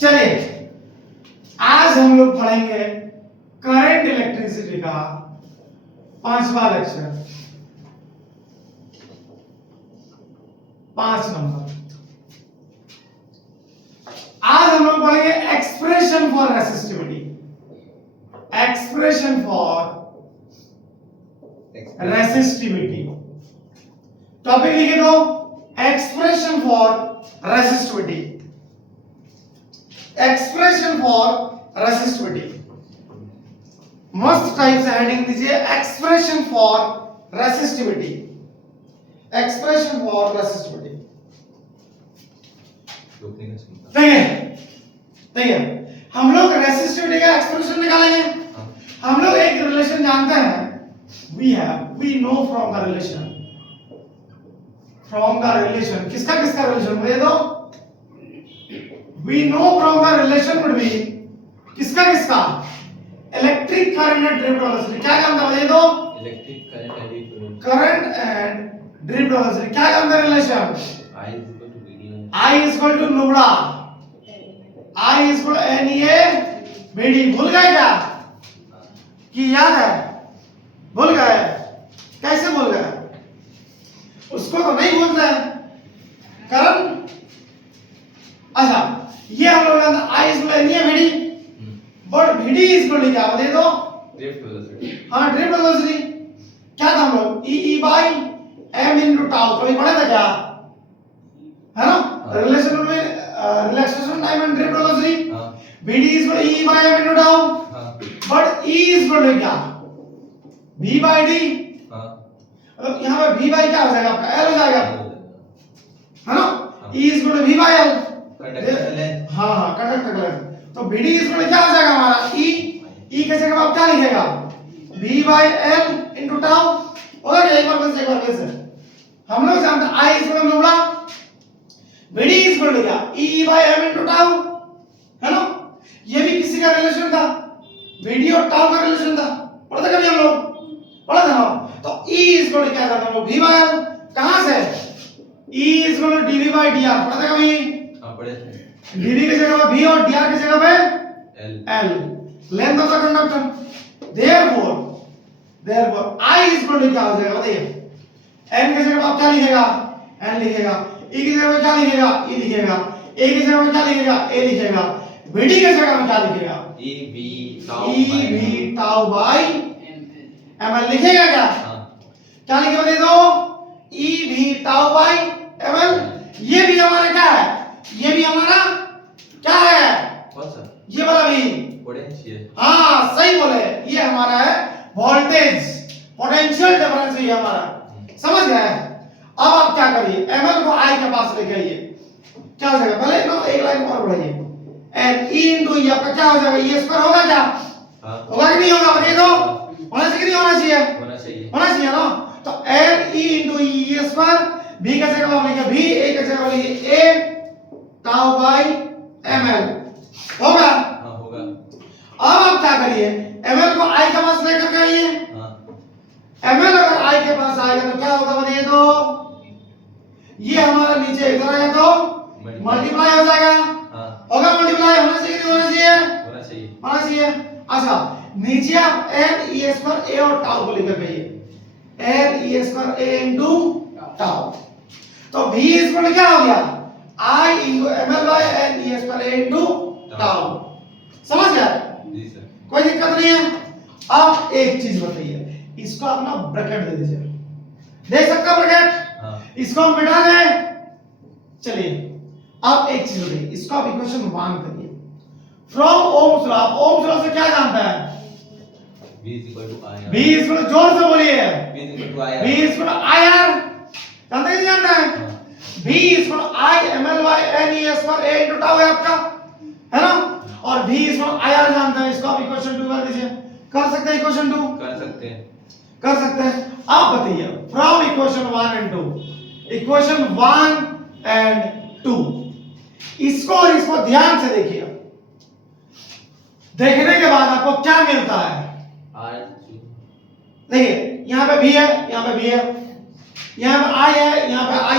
चलिए आज हम लोग पढ़ेंगे करंट इलेक्ट्रिसिटी का 5वां लेक्चर, 5 नंबर। आज हम लोग पढ़ेंगे expression for resistivity. Expression for resistivity topic लिखे दो, expression for resistivity. Expression for resistivity मस्त टाइप से हेडिंग दीजिए, expression for resistivity. Expression for resistivity देखिए हम लोग रेसिस्टिविटी का एक्सप्रेशन निकालेंगे। हम लोग एक रिलेशन जानते हैं, we know from the relation किसका रिलेशन ये दो, we know from the relation between किसका electric current and drift velocity. क्या जानते हो ये दो, electric current and drift velocity. क्या जानते हैं relation, I is equal to लुमड़ा, I is equal to NA BD। भूल गए क्या कि याद है, भूल गए, कैसे भूल गए, उसको तो नहीं भूलते हैं करंट। अच्छा ये हम लोग जानते हैं I is equal to NA BD, but VD is equal to क्या बता दो, ड्रिफ्ट वेलोसिटी। हाँ ड्रिफ्ट वेलोसिटी। क्या था हम लोग E by m into tau, कभी पढ़ा था क्या, है ना, रिलेशन में relaxation time and drift velocity. VD is equal to E by m into tau, but E is equal to क्या, V by D। मतलब यहाँ पे V by क्या हो जाएगा आपका, L हो जाएगा, है ना। E is equal to V by L, हाँ हाँ कंडक्टर का लेंथ। तो BD is equal to क्या हो जाएगा हमारा E की जगह आप क्या लिखेगा, V by L into tau। होगा क्या, एक बार फिर से हम लोग जानते हैं I is equal to लुमड़ा, BD is equal to क्या E by m into tau, है ना। ये भी किसी का रिलेशन था, BD और tau का रिलेशन था, पढ़ा था कभी हम लोग, पढ़ा था ना। तो E is equal to क्या था हम लोग, V by L। कहां से E is equal to dV by dr, पढ़ा था कभी, हां पढ़े थे। dV की जगह पे V और dr की जगह पे L, length of the conductor. therefore I is equal to क्या हो जाएगा बताइए, n की जगह पे आप क्या लिखेगा, n लिखेगा, E की जगह पे क्या लिखेगा, E लिखेगा, A की जगह पे क्या लिखेगा, A लिखेगा, BD की जगह में क्या लिखेगा, EV tau by ml लिखेगा क्या, क्या लिखेगा दे दो, EV tau by ml। ये भी हमारा क्या है, ये भी हमारा क्या है, कौन सा, ये वाला भी पोटेंशियल। हाँ सही बोले, ये हमारा है वोल्टेज, पोटेंशियल डिफरेंस है ये हमारा, समझ गए। अब आप क्या करिए, ml को I के पास लेके आइए, क्या हो जाएगा, पहले ना एक लाइन और बढ़ाइए, and E into E आपका क्या हो जाएगा, E स्क्वायर होगा क्या, होगा कि नहीं होगा बताइए तो, होना चाहिए कि नहीं होना चाहिए, होना चाहिए ना। तो n E into E square, B का जगह आप लिखिए V, A का जगह आप लिखिए A tau by ml, होगा, हां होगा। अब आप क्या करिए, ml को I के पास लेकर के आइए, ml अगर I के पास आएगा तो क्या होगा बताइए तो, ये हमारा नीचे इधर आएगा तो मल्टीप्लाई हो जाएगा, होगा मल्टीप्लाई, होना चाहिए नहीं होना चाहिए, होना चाहिए। अच्छा नीचे आप n e स्क्वायर a और tau को लेकर आइए, n e square a into tau। तो v इक्वल क्या हो गया, I into ml by n e square a into tau। समझ गया जी सर, कोई दिक्कत नहीं है। अब एक चीज बताइए, इसको आप ना ब्रैकेट दे दीजिए, दे सकता ब्रैकेट, इसको हम बिठा दें। चलिए अब एक चीज बताइए, इसको आप इक्वेशन 1 करिए from Ohm's law. Ohm's law से क्या जानता है, V is equal to I, V is equal to, जोर से बोलिए, V is equal to I, V is equal to IR, जानते नहीं जानता है, V is equal to I ml by n e square a into tau है आपका, है ना। और V is equal to IR जानते हैं, इसको आप इक्वेशन 2 कर दीजिए, कर सकते हैं इक्वेशन 2, कर सकते हैं, कर सकते हैं। आप बताइए from equation 1 and 2, equation 1 and 2, इसको और इसको ध्यान से देखिए, देखने के बाद आपको क्या मिलता है, देखिए यहाँ पे भी है, यहाँ पे भी है, यहाँ पे I है, यहाँ पे I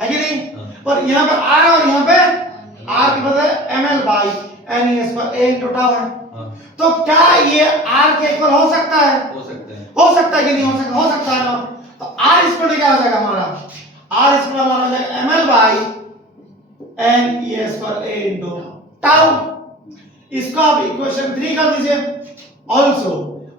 है कि नहीं, और यहाँ पे R और यहाँ पे R के बदले ml by n e square a into tau है। हाँ तो क्या ये r के इक्वल हो सकता है? हो सकता है। हो सकता है कि नहीं हो सकता? हो सकता है ना। तो r इक्वल क्या हो जाएगा हमारा? r इक्वल हमारा हो जाएगा ml by n e square a into tau. इसको आप इक्वेशन 3 कर दीजिए। ऑल्सो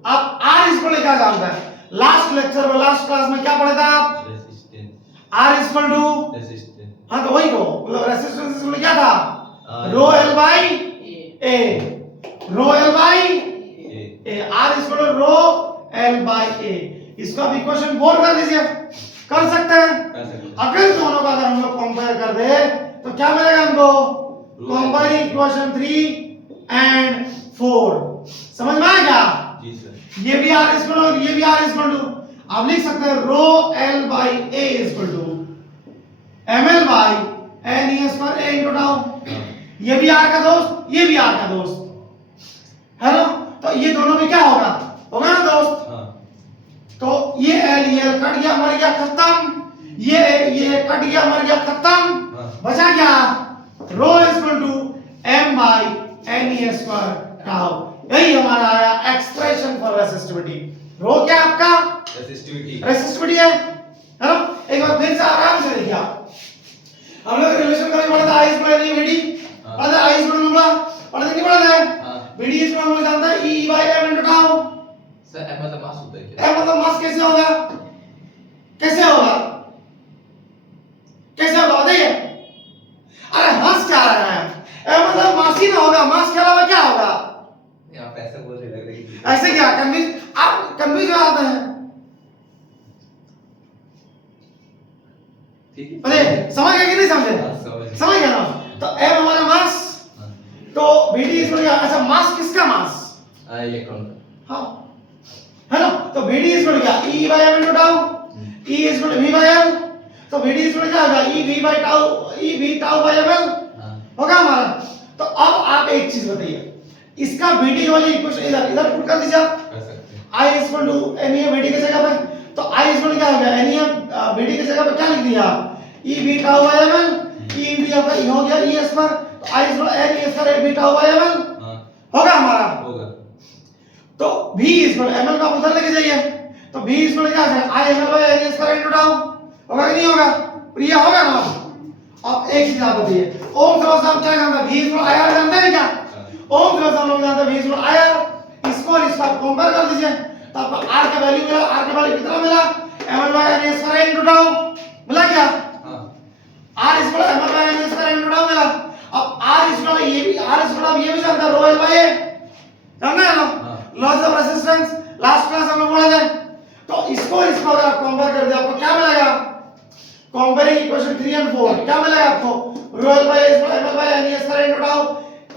आप r इक्वल क्या जानता है? लास्ट लेक्चर में, लास्ट क्लास में क्या पढ़ा था आप? Resistance. r equal to, resistance. हाँ तो वही को मतलब रेसिस्टेंस इसमें क्या था? Rho L by A, rho L by A, r equal to rho L by A. इसको आप इक्वेशन 4 कर दीजिए। कर सकते हैं? कर सकते हैं। अगर दोनों का अगर हम लोग कंपेयर कर दे तो क्या मिलेगा हमको? Compare equation 3 and 4। समझ में आया क्या? जी सर। ये भी r इक्वल और ये भी r इक्वल टू आप लिख सकते हैं rho l by a equal to ml बाई n e square a into tau. ये भी r का दोस्त, ये भी r का दोस्त है ना। तो ये दोनों में क्या होगा? होगा ना दोस्त। हाँ तो ये l कट गया, मर गया, खत्म। ये कट गया, मर गया, खत्म। हाँ। बचा क्या? Rho equal to m by n e square tau. यही हमारा आया एक्सप्रेशन फॉर रेसिस्टिविटी। रो क्या आपका? रेसिस्टिविटी। रेसिस्टिविटी है ना। एक बार फिर से आराम से देखिए आप। हम लोग रिलेशन कभी पढ़ा था आई स्क्वायर नहीं बीडी, पढ़ा था आई स्क्वायर लूंगा, पढ़ा था नहीं पढ़ा था? हाँ बीडी इसमें हम लोग जानते हैं E by M into tau. Sir M मतलब मास होता है क्या? एम मतलब मास कैसे होगा? कैसे होगा? कैसे होगा बताइए। अरे हंस क्या रहा है? एम मतलब मास ही ना होगा, मास के अलावा क्या होगा? आप ऐसा बोल रहे लग रहा है कि ऐसे क्या कंफ्यूज, आप कंफ्यूज हो जाते हैं। ठीक है। अरे समझ गए कि नहीं समझे? समझ समझ गए ना। तो एम हमारा मास, तो बीडी इज अच्छा मास किसका मास? इलेक्ट्रॉन का। हाँ है ना। तो बीडी इज क्या? E by M into tau. E is V by L. तो बीडी इज क्या होगा? E V by tau, E V tau by M L होगा हमारा। तो अब आप एक चीज बताइए, इसका बीडी वाली इक्वेशन इधर इधर पुट कर दीजिए आप। कर सकते हैं। I equal to n e BD की जगह पे, तो I इक्वल क्या हो गया? एन ई बीडी की जगह पे क्या लिख दिया आप? E b tau by M l. E into आपका ई हो गया ई स्क्वायर, तो I equal n e square b tau by M L होगा हमारा। होगा। तो V इक्वल एम एल का उधर लेके जाइए, तो V इक्वल क्या है? I m l by n e square into tau होगा कि नहीं होगा? ये होगा ना। अब एक चीज आप बताइए, ओम लॉ से हम क्या जानते हैं? V इक्वल आई आर जानते हैं क्या? ओम लॉ से हम लोग जानते हैं V इक्वल आई आर। इसको और इसका कंपेयर कर दीजिए, तो आपको r का वैल्यू मिला। r का वैल्यू कितना मिला? ml by n square into tau मिला क्या? हाँ r equal ml by n square into tau मिला। अब r इक्वल ये भी, r इक्वल आप ये भी जानते हैं रो l बाय a, जानते हैं ना loss of resistance, last class हम लोग पढ़े थे। तो इसको इसको अगर आप कंपेयर कर दे आपको क्या मिलेगा? कंपेयरिंग इक्वेशन 3 एंड 4 क्या मिलेगा आपको? Rho l by a equal ml by n square into tau.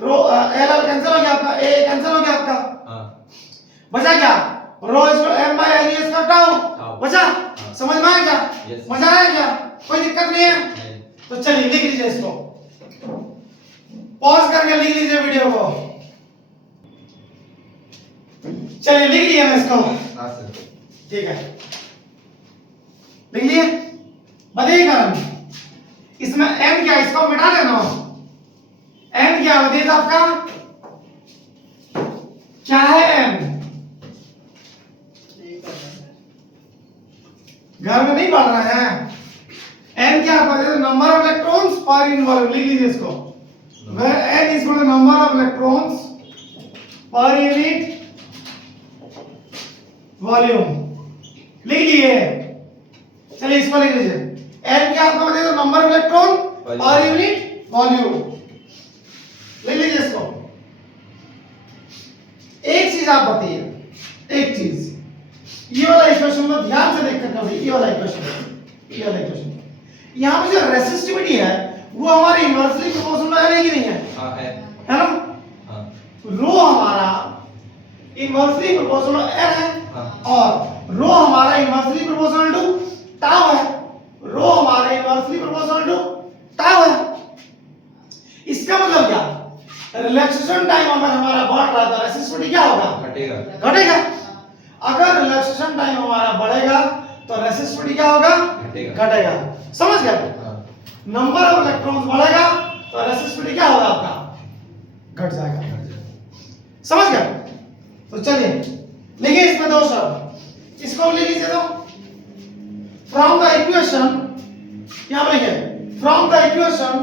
Rho l cancel हो गया आपका, a कैंसिल हो गया आपका, बचा क्या? Rho equal m by n square tau बचा। समझ में आया क्या? मजा आया क्या? कोई दिक्कत नहीं है? तो चलिए लिख लीजिए इसको, पॉज करके लिख लीजिए वीडियो को। चलिए लिख लिया मैं इसको। हाँ सर। ठीक है लिख लिए। बताइए कारण इसमें n क्या, इसको मिटा देना। n क्या बताइए आपका? क्या है n? घर में नहीं पढ़ रहे हैं। n क्या है? नंबर ऑफ इलेक्ट्रॉन्स पर इन वॉल्यूम। लिख लीजिए इसको, where n is the number of electrons per unit volume। लिख लिए। चलिए इसको लिख लीजिए, n क्या आपको बताइए? Number of electron per unit volume. लिख लीजिए इसको। एक चीज आप बताइए, एक चीज, ये वाला इक्वेशन में ध्यान से देखकर कर, ये वाला इक्वेशन यहाँ पे जो रेसिस्टिविटी है वो हमारी इनवर्सली प्रोपोर्शनल है कि नहीं है? हाँ है ना। हाँ रो हमारा इनवर्सली प्रोपोर्शनल है और रो हमारा इनवर्सली प्रोपोर्शनल टू टाउ है। रो हमारा इनवर्सली प्रोपोर्शनल टू टाउ है। इसका मतलब क्या? रिलैक्सेशन टाइम अगर हमारा बढ़ रहा है तो रेसिस्टिविटी क्या होगा? घटेगा। अगर रिलैक्सेशन टाइम हमारा बढ़ेगा तो रेसिस्टिविटी क्या होगा? घटेगा। समझ गए? नंबर ऑफ इलेक्ट्रॉन्स बढ़ेगा तो रेसिस्टिविटी क्या होगा आपका? घट जाएगा। समझ गया? तो चलिए लिखिए इसमें दो शब्द, इसको ले लीजिए तो फ्रॉम द इक्वेशन, यहां पर लिखिए from the equation,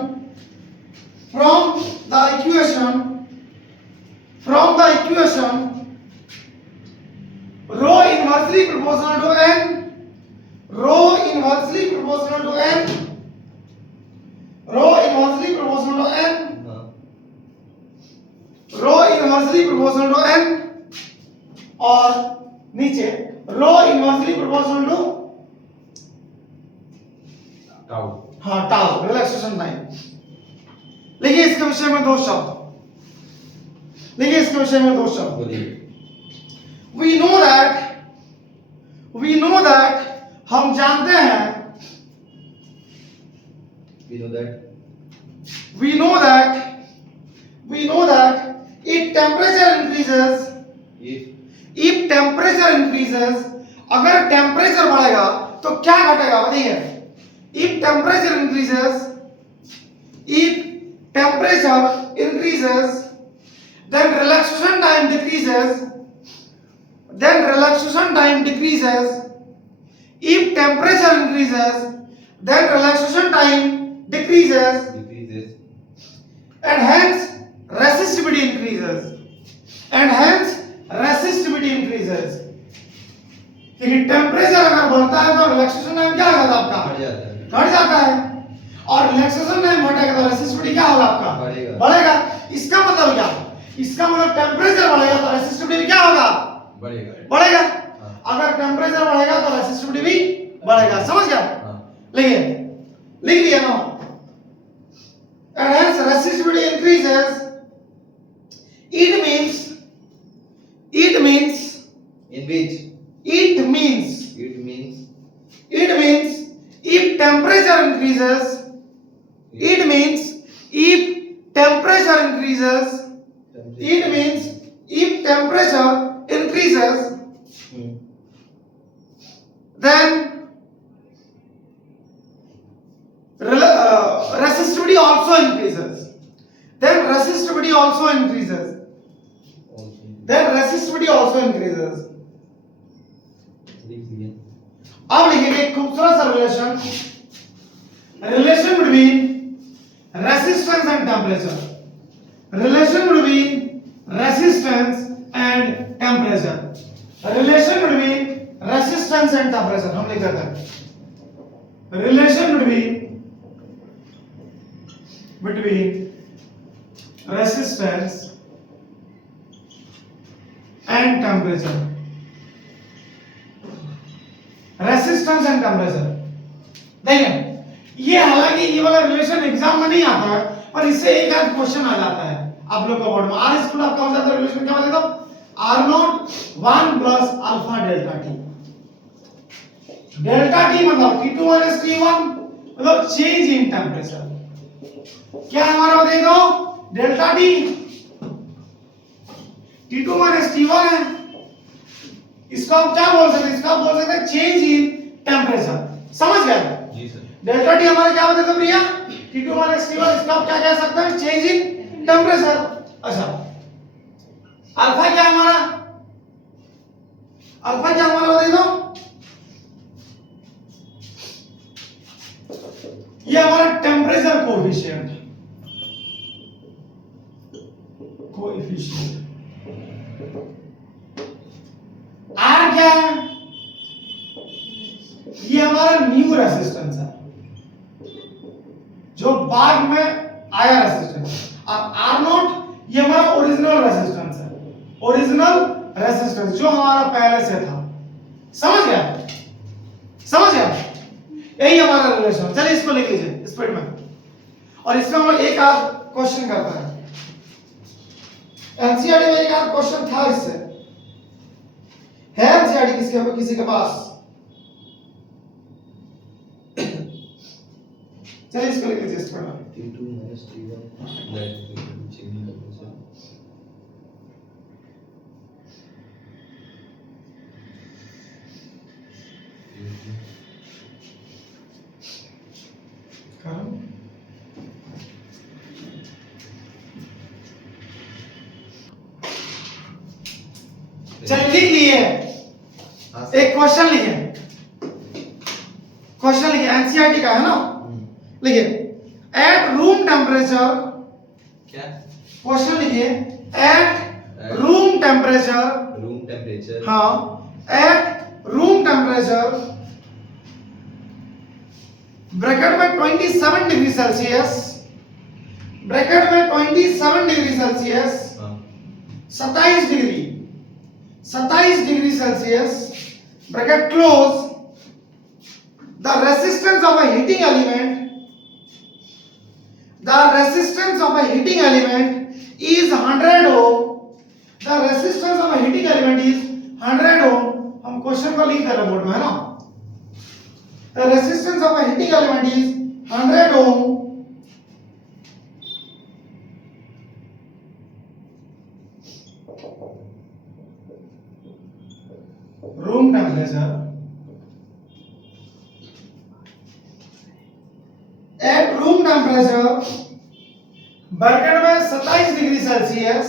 from the equation, from the equation rho inversely proportional to n, rho inversely proportional to n, rho inversely proportional to n, rho inversely proportional to n, और नीचे rho inversely proportional to tau. हाँ tau, relaxation time. लिखिए इसके विषय में दो शब्द, लिखिए इसके विषय में दो शब्द। बोलिए। we know that हम जानते हैं, We know that we know that if temperature increases, if temperature increases, अगर टेम्परेचर बढ़ेगा तो क्या घटेगा बताइए? if temperature increases, if temperature increases, then relaxation time decreases, then relaxation time decreases. If temperature increases, then relaxation time decreases, decreases and hence resistivity increases, and hence resistivity increases. लेकिन temperature अगर बढ़ता है तो relaxation time क्या होगा आपका? घट जाता है, और रिलैक्सेशन टाइम घटेगा तो रेसिस्टिविटी क्या होगा आपका? बढ़ेगा। इसका मतलब क्या? इसका मतलब टेम्परेचर बढ़ेगा तो रेसिस्टिविटी क्या होगा? बढ़ेगा। अगर टेम्परेचर बढ़ेगा तो रेसिस्टिविटी भी बढ़ेगा। समझ गया? लिखिए, लिख लिया ना, and hence resistivity increases. It means in which it means if temperature increases, it means if temperature increases, it means if temperature increases, then resistivity also increases. Then resistivity also increases. Then resistivity also increases. अब लिखेंगे एक खूबसूरत सा relation between resistance and temperature. Relation between resistance and temperature. Relation between resistance and temperature. हम लिख देते हैं relation between resistance and temperature. Resistance and temperature. देखिए ये हालांकि ये वाला रिलेशन एग्जाम में नहीं आता है, पर इससे एक आध क्वेश्चन आ जाता है आप लोग का बोर्ड में। आर स्क्वायर आपका हो जाता है रिलेशन क्या बता दो? R naught 1 plus alpha delta T. Delta T मतलब T2 माइनस T1 मतलब चेंज इन टेम्परेचर। क्या हमारा बता दो? Delta T T2 minus T1 है, इसको आप क्या बोल सकते हैं? इसको आप बोल सकते हैं चेंज इन टेम्परेचर। समझ गए? जी सर। डेल्टा टी हमारा क्या बता दो भैया? T2 माइनस T1, इसको आप क्या कह सकते हैं? Change in temperature. अच्छा, अल्फा क्या हमारा? अल्फा क्या हमारा बता दो? ये हमारा टेम्परेचर कोएफिशिएंट, आर क्या है? ये हमारा न्यू रेसिस्टेंस है जो बाद में आया रेसिस्टेंस। और आर नॉट ये हमारा ओरिजिनल रेसिस्टेंस है, ओरिजिनल रेसिस्टेंस जो हमारा पहले से था। समझ गया? समझ गया? यही हमारा रिलेशन। चलिए इसको लिख लीजिए स्पीड में, और इसमें हम लोग एक आध क्वेश्चन करते हैं। एनसीईआरटी में एक आध क्वेश्चन था इससे, है एनसीईआरटी किसी के पास? चलिए इसको लिख लीजिए स्पीड में। T2 minus T1 that changing temperature. चलिए लिख लिए, एक क्वेश्चन लिखे, क्वेश्चन लिखे एनसीईआरटी का है ना, लिखिए एट रूम टेम्परेचर, क्या क्वेश्चन लिखिए एट रूम टेम्परेचर, हाँ एट रूम टेम्परेचर ब्रैकेट में 27 डिग्री सेल्सियस, ब्रैकेट में 27 degree Celsius, 27 degree Celsius bracket close, the resistance of a heating element, the resistance of a heating element is 100 ohm, the resistance of a heating element is 100 ohm, हम question को लिख दे रहे board में है ना, the resistance of a heating element is 100 ohm, room temperature at room temperature bracket में 27 degree Celsius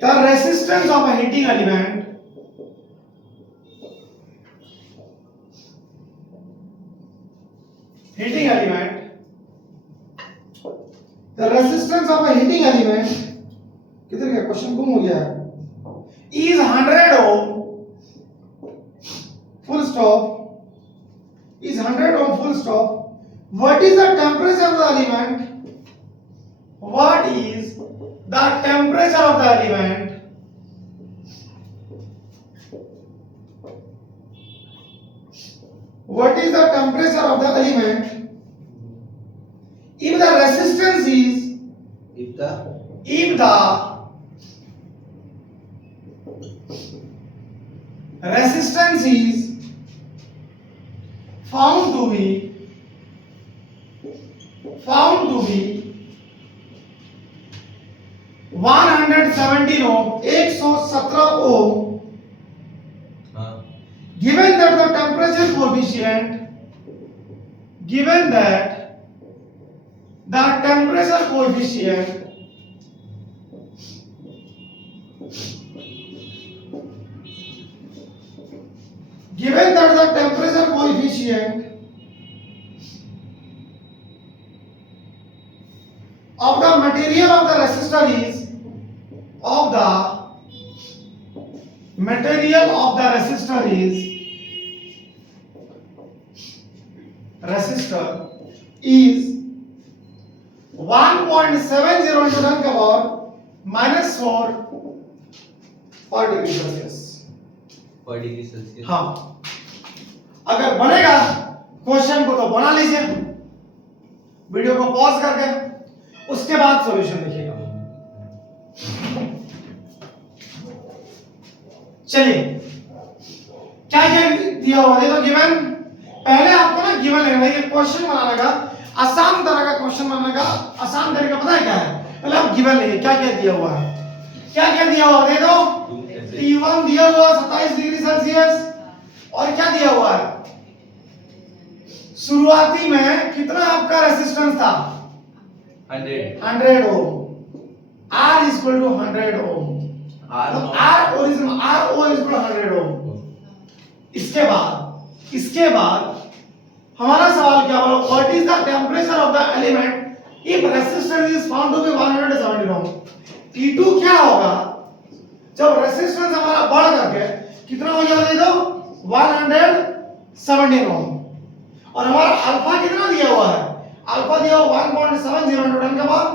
the resistance of a heating element the resistance of a heating element किधर गया क्वेश्चन, गुम हो गया है, is 100 ohm full stop, is 100 ohm full stop. What is the temperature of the element? What is the temperature of the element? What is the temperature of the element? If the resistance is, if the resistance is found to be 117 ohm, 117 ohm, given that the temperature coefficient, given that the temperature coefficient given that the temperature coefficient of the material of the resistor is of the material of the resistor is 1.70 into 10 का power -4 पर degree Celsius, पर degree Celsius, हाँ अगर बनेगा question को तो बना लीजिए वीडियो को पॉज करके, उसके बाद सॉल्यूशन देखिएगा। चलिए क्या क्या दिया हुआ है, तो गिवन, पहले आपको ना गिवन लेना है, क्वेश्चन बनाने का आसान तरह का क्वेश्चन बनाने का आसान तरीका पता है क्या है, पहले आप गिवन लेंगे क्या क्या दिया हुआ है, क्या क्या दिया हुआ है, दे दो T1 दिया हुआ 27 डिग्री सेल्सियस, और क्या दिया हुआ है, शुरुआती में कितना आपका रेजिस्टेंस था 100 ohm, R is equal to 100 ohm, R original R O is equal to 100 ohm. इसके बाद हमारा सवाल क्या बोला, what is the temperature of the element if resistance is found to be 170 ohm. T2 क्या होगा जब रेजिस्टेंस हमारा बढ़ करके कितना हो जाएगा, दे दो 170 ओम, और हमारा अल्फा कितना दिया हुआ है, अल्फा दिया हुआ 1.70 into 10 का पावर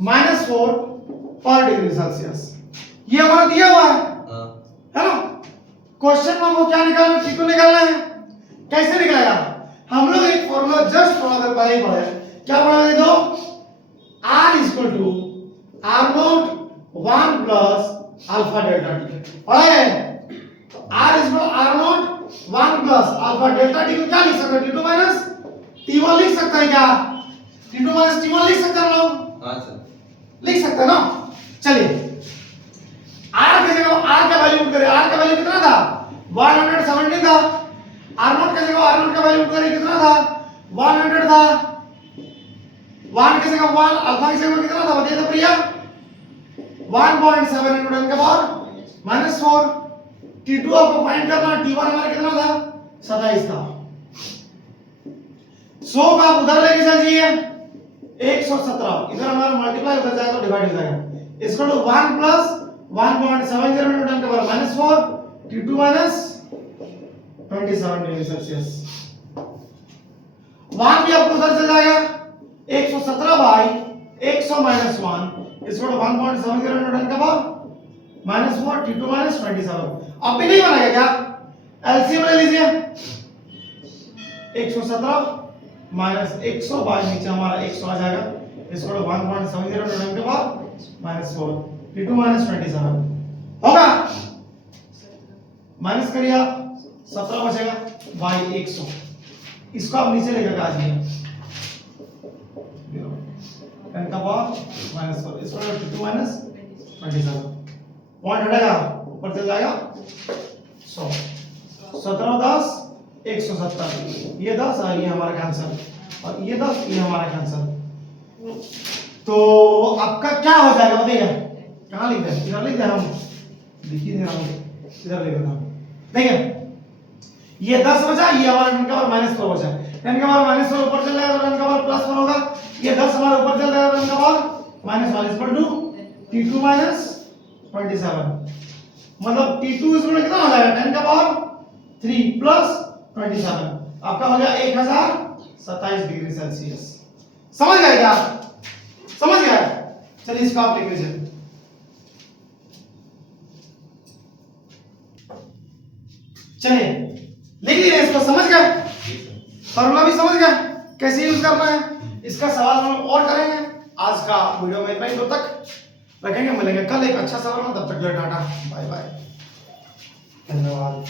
-4 पर डिग्री सेल्सियस, ये हमारा दिया हुआ है ना। क्वेश्चन में हमको क्या निकालना, T2 निकालना है, कैसे निकलेगा, हम लोग एक फॉर्मूला जस्ट थोड़ा देर पहले ही पढ़े, क्या पढ़ा है, तो R is equal to R naught 1 plus alpha delta t पढ़ा है, तो R is equal to R naught 1 plus alpha delta t को क्या लिख सकते हैं, T2 minus T1 लिख सकते हैं क्या, T2 minus T1 लिख सकते हैं हम लोग, हाँ सर लिख सकते हैं ना। चलिए R की जगह R का वैल्यू पुट करें, R का वैल्यू कितना था 170 था, R नॉट की जगह R नॉट का वैल्यू पुट करें कितना था 100 था, 1 की जगह 1, अल्फा की जगह कितना था बताइए तो प्रिया 1.7 into 10 का पावर -4। T2 आपको फाइंड करना, T1 हमारा कितना था 27 था। 100 का आप उधर लेके चलिए 117, इधर हमारा मल्टीप्लाई उधर जाएगा तो डिवाइड हो जाएगा। इसको तो 1 प्लस 1.70 into 10 का power -4 T2 minus 27 degree Celsius. 1 भी आपको उधर चल जाएगा 117 बाई 100 minus 1 इसको तो 1.70 into 10 का पावर -4 T2 minus 27। अब भी नहीं बनेगा क्या? एलसीएम ले लीजिए 117 माइनस 100 बाई नीचे हमारा 100 आ जाएगा, इसको 1.70 into 10 के पावर -4 T2 minus 27 होगा। माइनस करिए आप 17 बचेगा बाई 100, इसको आप नीचे लेकर आ जाइए 10 का पावर -4 इसको T2 minus 27 पॉइंट हटेगा ऊपर चल जाएगा 100 17 10 170 ये 10 ये हमारा कैंसिल और ये 10 ये हमारा कैंसिल। तो आपका क्या हो जाएगा बताइए, कहाँ लिख दें? इधर लिख दें, हम लिखिए इधर लिख दें हम। देखिए ये 10 बचा, ये हमारा 10 का पावर -4 बचा। 10 का पावर -4 ऊपर चल जाएगा तो 10 का पावर +1 होगा। ये 10 हमारा ऊपर चल जाएगा तो 10 का power -1 is equal to T2 minus 27। मतलब T2 इज इक्वल कितना हो जाएगा 10 का पावर 3 प्लस 27 आपका हो गया 1027 डिग्री सेल्सियस। समझ गए क्या? समझ गया? चलिए इसको आप लिख लीजिए। चलिए लिख लीजिए इसको, समझ गए? फॉर्मूला भी समझ गए कैसे यूज करना है? इसका सवाल हम और करेंगे। आज का वीडियो में इतना ही, तो तक रखेंगे, मिलेंगे कल एक अच्छा सवाल में। तब तक के लिए टाटा बाय बाय, धन्यवाद।